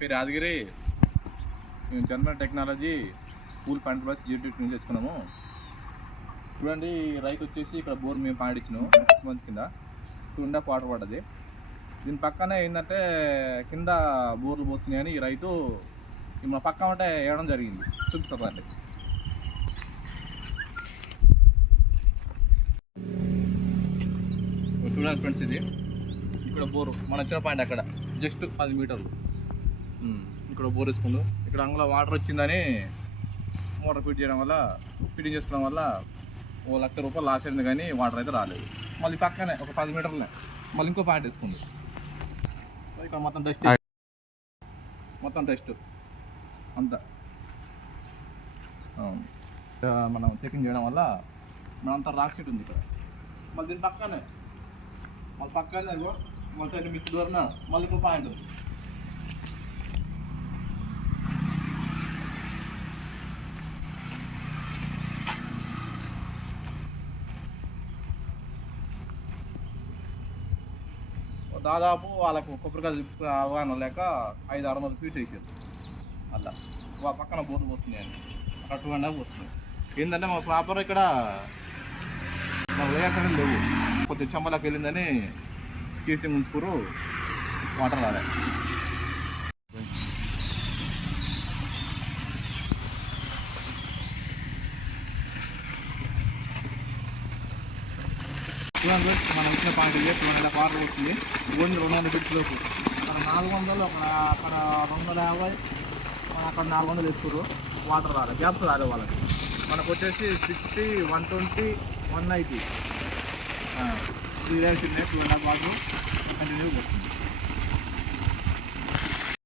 పేరు యాదగిరి. మేము జన్మ technology cool fund plus GT నుంచి తెచ్చుకున్నాము. చూడండి, రైతు వచ్చేసి ఇక్కడ బోర్ మేము పాడించినాము 6 months కింద. 2.5 వాటర్ పడ్డది. దీని పక్కనే ఏంటంటే కింద బోర్లు పోస్తున్నాయని ఈ రైతు మన పక్క అంటే వేయడం జరిగింది. చూపిస్తుందండి. చూడండి ఫ్రెండ్స్, ఇది ఇక్కడ బోరు మన వచ్చిన పాయింట్ అక్కడ జస్ట్ 10 మీటర్లు ఇక్కడ బోర్ వేసుకుండు. ఇక్కడ అందులో వాటర్ వచ్చిందని మోటార్ ఫిట్టింగ్ చేసుకోవడం వల్ల ₹1,00,000 లాస్ అయింది, కానీ వాటర్ అయితే రాలేదు. మళ్ళీ పక్కనే ఒక 10 మీటర్లనే మళ్ళీ ఇంకో పాయింట్ వేసుకుంది. ఇక్కడ మొత్తం టెస్ట్ అంతా మనం చెకింగ్ చేయడం వల్ల మనంతా రాక్ షీట్ ఉంది ఇక్కడ. మళ్ళీ దీని పక్కనే మొత్తం మిక్స్ దూరం మళ్ళీ ఇంకో పాయింట్ ఉంది. దాదాపు వాళ్ళకు కొబ్బరికాయ అవగాహన లేక 500-600 ఫీట్ వేసారు. అలా పక్కన బోర్లు పోస్తున్నాయని అక్కడ 2.5 పోస్తున్నాయి. ఏంటంటే మా ప్రాపర్ ఇక్కడ లేక లేవు, కొద్దిగా చెమ్మలకు వెళ్ళిందని కేసీ ముంచుకోరు, వాటర్ రాలే. చూడండి, మనం వచ్చిన పాయింట్ 2.5 వాటర్ వస్తుంది. ఓన్లీ 200 ఫీట్లోపు. అక్కడ 400, అక్కడ 250, అక్కడ 400 వేసుకోరు, వాటర్ రాలే, గ్యాప్స్ రాలే వాళ్ళకి. మనకు వచ్చేసి 60, 120, 190 ఈ రేట్ ఉన్నాయి. 2.5 వాటర్ కంటిన్యూ వస్తుంది.